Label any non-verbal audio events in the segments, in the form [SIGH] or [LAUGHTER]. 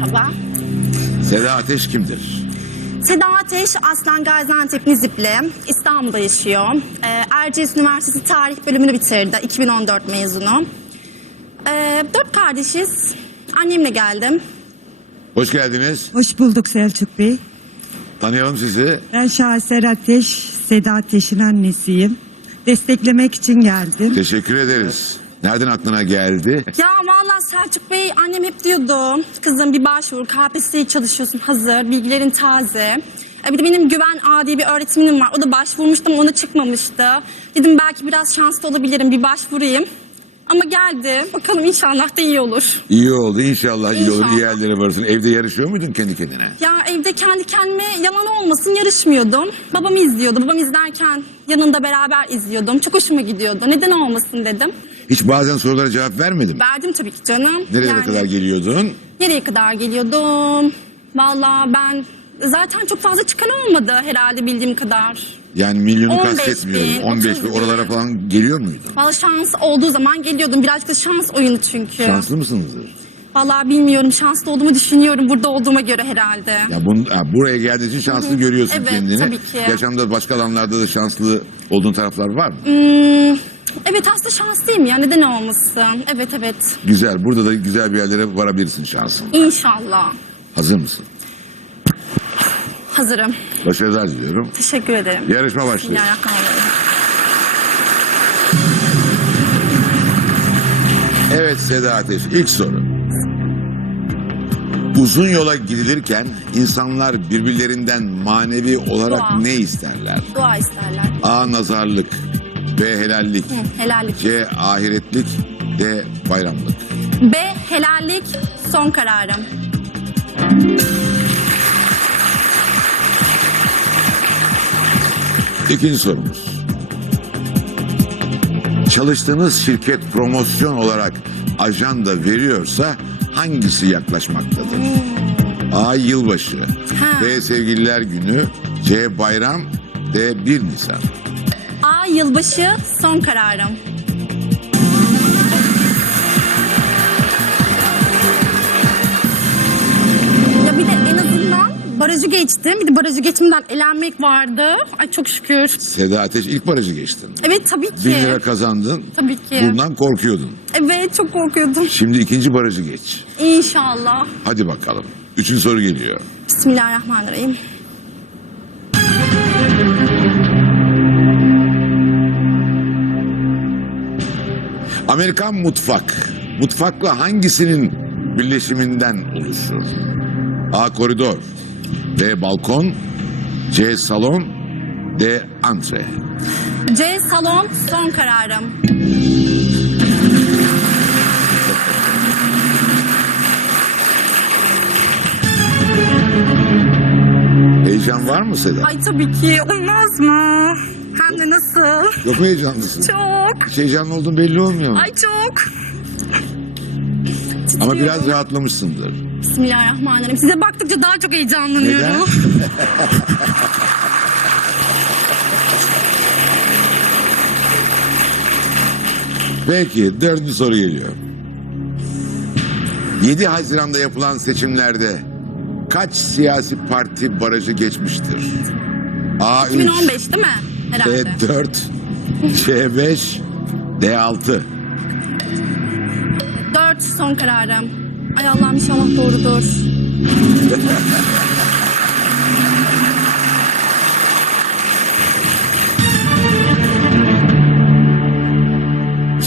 Merhaba. Seda Ateş kimdir? Seda Ateş aslen Gaziantep Nizipli. İstanbul'da yaşıyor. Ee, Erciyes Üniversitesi Tarih bölümünü bitirdi. 2014 mezunu. Ee, dört kardeşiz. Annemle geldim. Hoş geldiniz. Hoş bulduk Selçuk Bey. Tanıyalım sizi. Ben Şahiser Ateş, Seda Ateş'in annesiyim. Desteklemek için geldim. Teşekkür ederiz. Nereden aklına geldi? Ya vallahi Selçuk Bey annem hep diyordu. Kızım bir başvur KPSS'ye çalışıyorsun hazır. Bilgilerin taze. Ee, Bir de benim Güven A diye bir öğretmenim var. O da başvurmuştu ama ona çıkmamıştı. Dedim belki biraz şanslı olabilirim bir başvurayım. Ama geldi. Bakalım inşallah da iyi olur. İyi oldu inşallah iyi olur. İnşallah. iyi yerlere varsın. Evde yarışıyor muydun kendi kendine? Ya evde kendi kendime yalan olmasın yarışmıyordum. Babamı izliyordu. Babam izlerken yanında beraber izliyordum. Çok hoşuma gidiyordu. Neden olmasın dedim. Hiç bazen sorulara cevap vermedim. Verdim tabii ki canım. Nereye Yani kadar geliyordun? Nereye kadar geliyordum? Vallahi ben zaten çok fazla çıkan olmadı herhalde bildiğim kadar. Yani milyonu 15 kastetmiyorum. bin, 15 bin 30 bin. oralara falan geliyor muydun? Vallahi şans olduğu zaman geliyordum. Birazcık da şans oyunu çünkü. Şanslı mısınızdır? Vallahi bilmiyorum. Şanslı olduğumu düşünüyorum burada olduğuma göre herhalde. Ya bun, ha, buraya geldiğin için şanslı görüyorsun Evet, kendini. tabii ki. Yaşamda başka alanlarda da şanslı olduğun taraflar var mı? Evet aslında şanslıyım ya. Neden olmasın? Evet evet. Güzel. Burada da güzel bir yerlere varabilirsin şansın. İnşallah. Hazır mısın? Hazırım. Başarılar diliyorum. Teşekkür ederim. Yarışma başlıyor. Bismillahirrahmanirrahim. Evet Seda Ateş ilk soru. Uzun yola gidilirken insanlar birbirlerinden manevi olarak Dua. ne isterler? Dua isterler. A. Nazarlık B. Helallik Hı, helallik. C. Ahiretlik D. Bayramlık B. Helallik. Son kararım. İkinci sorumuz. Çalıştığınız şirket promosyon olarak ajanda veriyorsa hangisi yaklaşmaktadır? A. Yılbaşı Ha. B. Sevgililer günü C. Bayram D. 1 Nisan Yılbaşı. Son kararım. Ya bir de en azından barajı geçtim. Bir de barajı geçimden elenmek vardı. Ay çok şükür. Seda Ateş ilk barajı geçtin. Evet tabii ki. lira kazandın. Tabii ki. Bundan korkuyordun. Evet çok korkuyordum. Şimdi ikinci barajı geç. İnşallah. Hadi bakalım. Üçüncü soru geliyor. Bismillahirrahmanirrahim. Amerikan mutfak. Mutfakla hangisinin birleşiminden oluşur? A. Koridor B. Balkon C. Salon D. Antre C. Salon. Son kararım. Heyecan var mı Seda? Ay tabii ki. Olmaz mı? Hem de nasıl? Yok mu heyecanlısın? Çok. Hiç heyecanlı olduğun belli olmuyor mu? Ay çok. Ama Titriyorum. biraz rahatlamışsındır. Bismillahirrahmanirrahim. Size baktıkça daha çok heyecanlanıyorum. [LAUGHS] Peki dördüncü soru geliyor. 7 Haziran'da yapılan seçimlerde kaç siyasi parti barajı geçmiştir? A 3, 2015 değil mi? Herhalde. B 4, C 5, D 6. 4 son kararım. Ay Allah'ım inşallah doğrudur.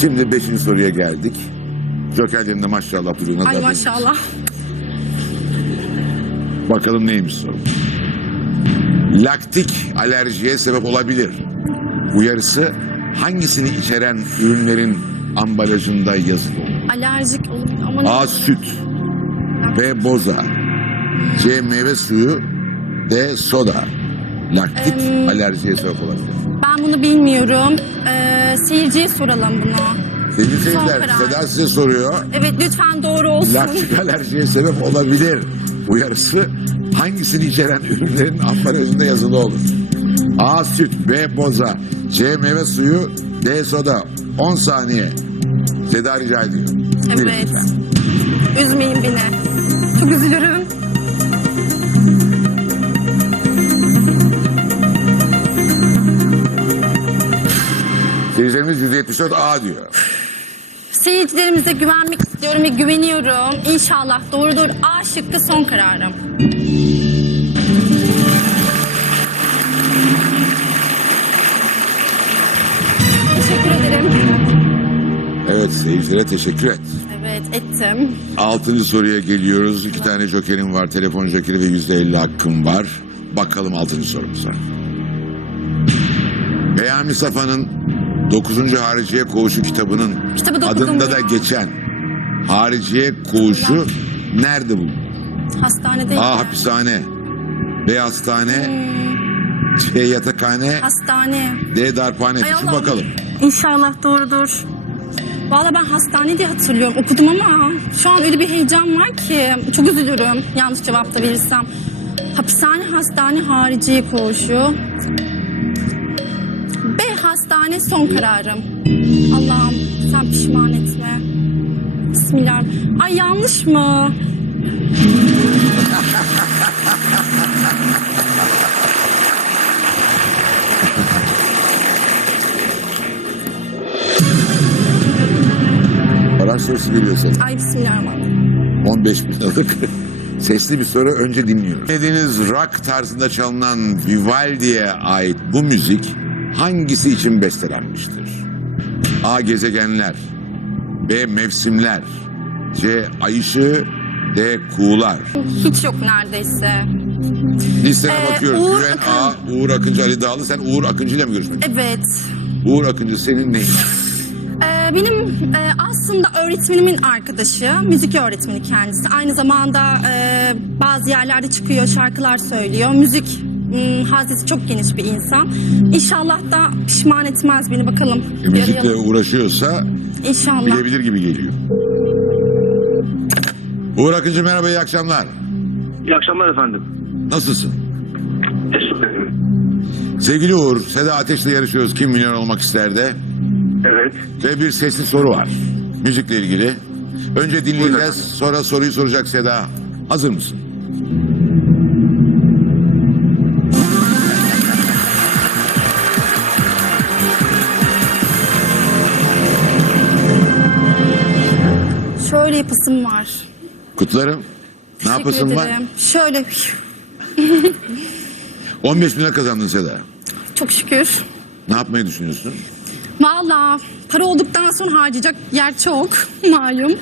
Şimdi beşinci soruya geldik. Jokerlerimde maşallah duruyor. nazar Ay maşallah. Bakalım neymiş soru. Laktik alerjiye sebep olabilir. Uyarısı hangisini içeren ürünlerin ambalajında yazılı olur? Alerjik olup ama ne- A. Süt B. Boza C. Meyve suyu D. Soda Laktik Em, alerjiye sebep olabilir. ben bunu bilmiyorum. Ee, seyirciye soralım bunu. Sevgili seyirciler karar. Seda size soruyor. Evet lütfen doğru olsun. Laktik alerjiye sebep olabilir. Uyarısı hangisini içeren ürünlerin ambalajında yazılı olur? A. Süt B. Boza C. Meyve suyu D. Soda 10 saniye. Seda rica ediyor. Evet. Üzmeyin beni. Çok üzülürüm. Seyircilerimiz %74 A diyor. Seyircilerimize güvenmek istiyorum ve güveniyorum. İnşallah doğrudur. A şıkkı son kararım. Seyircilere teşekkür et. Evet ettim. Altıncı soruya geliyoruz. İki tane jokerim var. Telefon jokeri ve yüzde elli hakkım var. Bakalım altıncı sorumuza. Peyami Safa'nın 9. Hariciye Koğuşu kitabının Kitabı da okudum adında da geçen Hariciye Koğuşu nerede bulunur? Hastanede. A. Hapishane B. Hastane C. Yatakhane Hastane. D. Darphane. Ay Düşün Allah'ım. bakalım. İnşallah doğrudur. Valla ben hastane diye hatırlıyorum. Okudum ama şu an öyle bir heyecan var ki çok üzülürüm yanlış cevap da verirsem. Hapishane, hastane, harici koğuşu. B hastane son kararım. Allah'ım sen pişman etme. Bismillah. Ay yanlış mı? Sorusu geliyor sana. Ay bismillahirrahmanirrahim. 15 bin liralık [LAUGHS] sesli bir soru önce dinliyoruz. Dediğiniz rock tarzında çalınan Vivaldi'ye ait bu müzik hangisi için bestelenmiştir? A. Gezegenler B. Mevsimler C. Ay ışığı D. Kuğular Hiç yok neredeyse. Listene Ee, bakıyorum. Uğur Güven Akın. A. Uğur Akıncı Ali Dağlı. Sen Uğur Akıncı ile mi görüşmek? Evet. Uğur Akıncı senin neyin? Ee, benim e, aslında öğretmenimin arkadaşı, müzik öğretmeni kendisi. Aynı zamanda e, bazı yerlerde çıkıyor, şarkılar söylüyor. Müzik m, hazesi çok geniş bir insan. İnşallah da pişman etmez beni bakalım. E, müzikle uğraşıyorsa İnşallah. bilebilir gibi geliyor. Uğur Akıncı merhaba iyi akşamlar. İyi akşamlar efendim. Nasılsın? Teşekkür ederim. Sevgili Uğur, Seda Ateş'le yarışıyoruz. Kim milyon olmak ister de. Evet. Ve bir sesli soru var. Müzikle ilgili. Önce dinleyeceğiz, sonra soruyu soracak Seda. Hazır mısın? Şöyle yapısım var. Kutlarım. Ne Teşekkür yapasın var? ederim. Şöyle [LAUGHS] 15 bin lira kazandın Seda. çok şükür. Ne yapmayı düşünüyorsun? Valla para olduktan sonra harcayacak yer çok [LAUGHS] malum.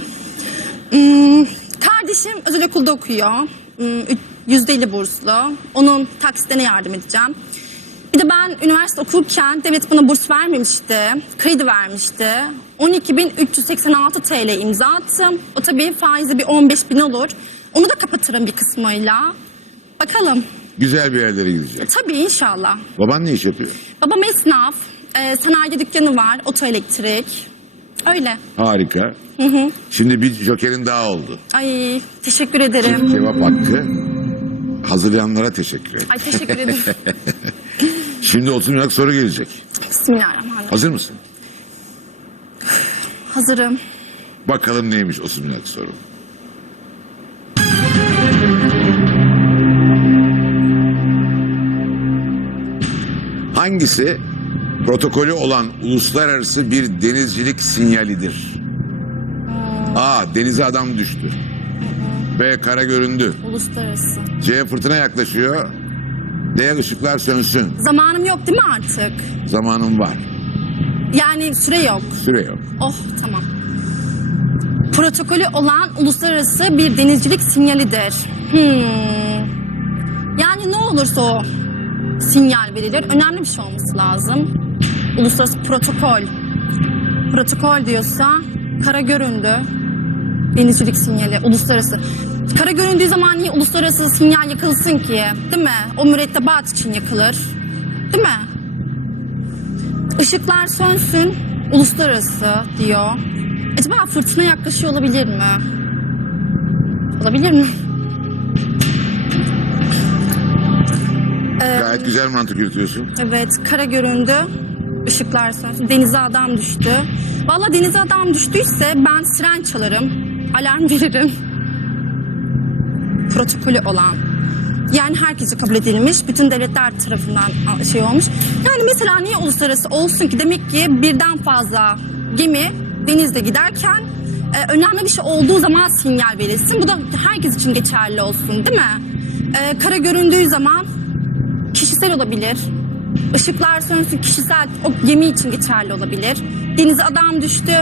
Hmm, kardeşim özel okulda okuyor. Hmm, Yüzde elli burslu. Onun taksitlerine yardım edeceğim. Bir de ben üniversite okurken devlet bana burs vermemişti. Kredi vermişti. 12.386 TL imza attım. O tabii faizi bir 15 bin olur. Onu da kapatırım bir kısmıyla. Bakalım. Güzel bir yerlere gidecek. Tabii inşallah. Baban ne iş yapıyor? Babam esnaf. E, sanayi dükkanı var. Otoelektrik. Öyle. Harika. Şimdi bir jokerin daha oldu. Ay teşekkür ederim. Cevap hakkı. Hazırlayanlara teşekkür et. Ay teşekkür ederim. [LAUGHS] Şimdi 30 bin liralık soru gelecek. Bismillahirrahmanirrahim. Hazır mısın? Hazırım. Bakalım neymiş 30 bin liralık soru. Hangisi protokolü olan uluslararası bir denizcilik sinyalidir? A. Denize adam düştü. B. Kara göründü. Uluslararası. C. Fırtına yaklaşıyor. D. ışıklar sönsün. Zamanım yok değil mi artık? Zamanım var. Yani süre yok. Süre yok. Oh tamam. Protokolü olan uluslararası bir denizcilik sinyalidir. Hmm. Yani ne olursa o sinyal verilir. Önemli bir şey olması lazım. Uluslararası protokol. Protokol diyorsa kara göründü. Denizcilik sinyali uluslararası. Kara göründüğü zaman niye uluslararası sinyal yakılsın ki? Değil mi? O mürettebat için yakılır. Değil mi? Işıklar sönsün, uluslararası diyor. Acaba fırtına yaklaşıyor olabilir mi? Olabilir mi? Gayet güzel mantık yürütüyorsun. Evet, kara göründü. Işıklar sönsün. Denize adam düştü. Vallahi denize adam düştüyse ben siren çalarım. Alarm [LAUGHS] veririm. protokolü olan. Yani herkese kabul edilmiş, bütün devletler tarafından şey olmuş. Yani mesela niye uluslararası olsun ki? Demek ki birden fazla gemi denizde giderken e, önemli bir şey olduğu zaman sinyal verilsin. Bu da herkes için geçerli olsun değil mi? E, kara göründüğü zaman kişisel olabilir. Işıklar sönsün kişisel o gemi için geçerli olabilir. Denize adam düştü.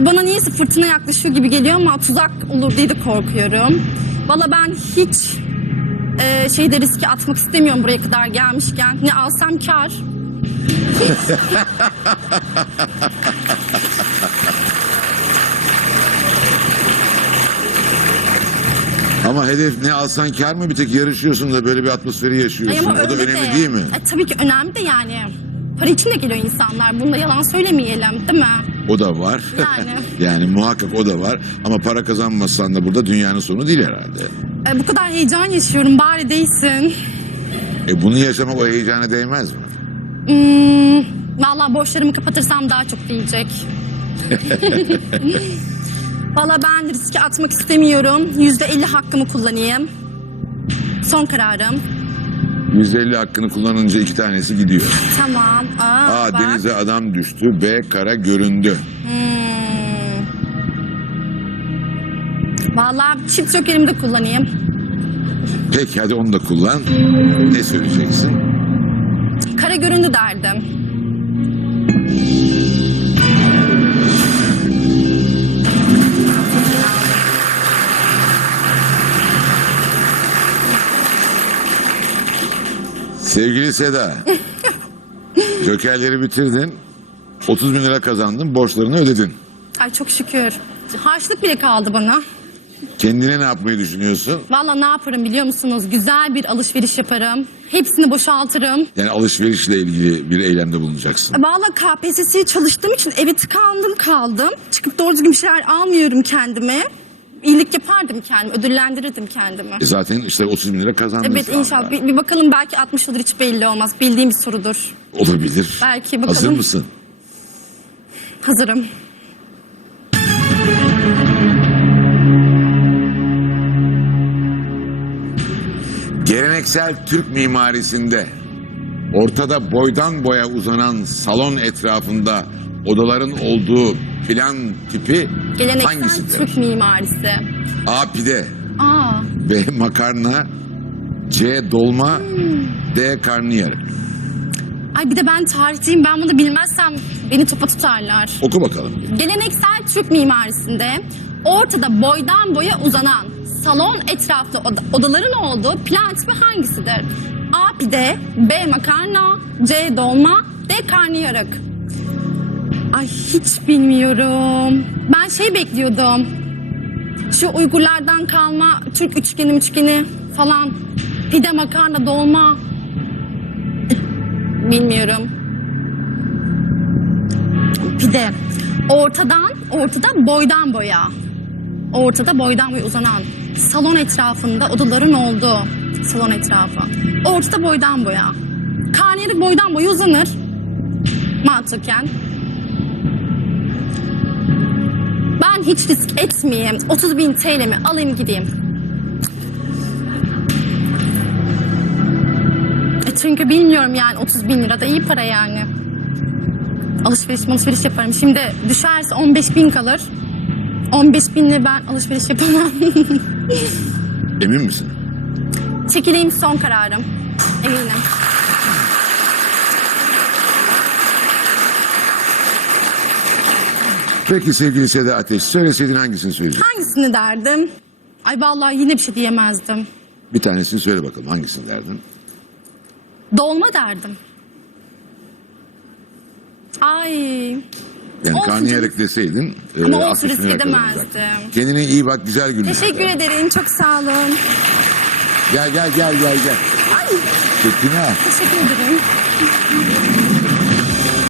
Bana niyeyse fırtına yaklaşıyor gibi geliyor ama tuzak olur diye de korkuyorum. Valla ben hiç e, şeyde riske atmak istemiyorum buraya kadar gelmişken. Ne alsam kar. [LAUGHS] Ama hedef ne alsan kar mı bir tek yarışıyorsun da böyle bir atmosferi Ay yaşıyorsun. ama o da öyle önemli de- değil mi? E, tabii ki önemli de yani. Para için de geliyor insanlar. Bunda yalan söylemeyelim değil mi? O da var. Yani. [LAUGHS] yani muhakkak o da var. Ama para kazanmasan da burada dünyanın sonu değil herhalde. E, bu kadar heyecan yaşıyorum bari değilsin. E bunu yaşamak o heyecana değmez mi? Hmm, Valla borçlarımı kapatırsam daha çok diyecek. [LAUGHS] Valla ben riske atmak istemiyorum. Yüzde elli hakkımı kullanayım. Son kararım. 150 hakkını kullanınca iki tanesi gidiyor. Tamam. Aa, A bak. denize adam düştü. B kara göründü. Hmm. Valla çift jokerimi de kullanayım. Peki hadi onu da kullan. Ne söyleyeceksin? Kara göründü derdim. Sevgili Seda. [LAUGHS] Jokerleri bitirdin. 30 bin lira kazandın. Borçlarını ödedin. Ay çok şükür. Harçlık bile kaldı bana. Kendine ne yapmayı düşünüyorsun? Valla ne yaparım biliyor musunuz? Güzel bir alışveriş yaparım. Hepsini boşaltırım. Yani alışverişle ilgili bir eylemde bulunacaksın. Valla KPSS'ye çalıştığım için eve tıkandım kaldım. Çıkıp doğru düzgün bir şeyler almıyorum kendime. İyilik yapardım kendime, ödüllendirirdim kendimi. E zaten işte 30 bin lira kazandın Evet inşallah. Bir, bir bakalım belki 60 olur hiç belli olmaz. Bildiğim bir sorudur. Olabilir. Belki bakalım. Hazır mısın? Hazırım. Geleneksel Türk mimarisinde ortada boydan boya uzanan salon etrafında odaların olduğu plan tipi Geleneksel hangisidir? Türk mimarisi. A. Pide Aa, B. Makarna C. Dolma D. Karnıyarık ay bir de ben tarihçiyim. Ben bunu bilmezsem beni topa tutarlar. Oku bakalım. Geleneksel Türk mimarisinde ortada boydan boya uzanan salon etraflı oda- odaların olduğu plan tipi hangisidir? A. Pide, B. Makarna, C. Dolma, D. Karnıyarık. Ay hiç bilmiyorum. Ben şey bekliyordum. Şu Uygurlardan kalma Türk üçgeni üçgeni falan. Pide, makarna, dolma. Bilmiyorum. Pide. Ortadan, ortada boydan boya. Ortada boydan boya uzanan. Salon etrafında odaların olduğu salon etrafı. Ortada boydan boya. Karnıyarık boydan boya uzanır. Mantıken. Ben hiç risk etmeyeyim. 30 bin TL'mi alayım gideyim. E çünkü bilmiyorum yani 30 bin lira da iyi para yani. Alışveriş alışveriş yaparım. Şimdi düşerse 15 bin kalır. 15 binle ben alışveriş yapamam. Emin misin? Çekileyim son kararım. Eminim. Peki sevgili Seda Ateş söyleseydin hangisini söyleyeceksin? Hangisini derdim? Ay vallahi yine bir şey diyemezdim. Bir tanesini söyle bakalım hangisini derdin? Dolma derdim. Ay. Yani Olsun karnıyarık deseydin e, Ama olsun, 60 bin risk edemezdim. Kendine iyi bak güzel günler. Teşekkür ederim. Çok sağ olun. Gel gel gel gel gel. Ay Çekine. teşekkür ederim.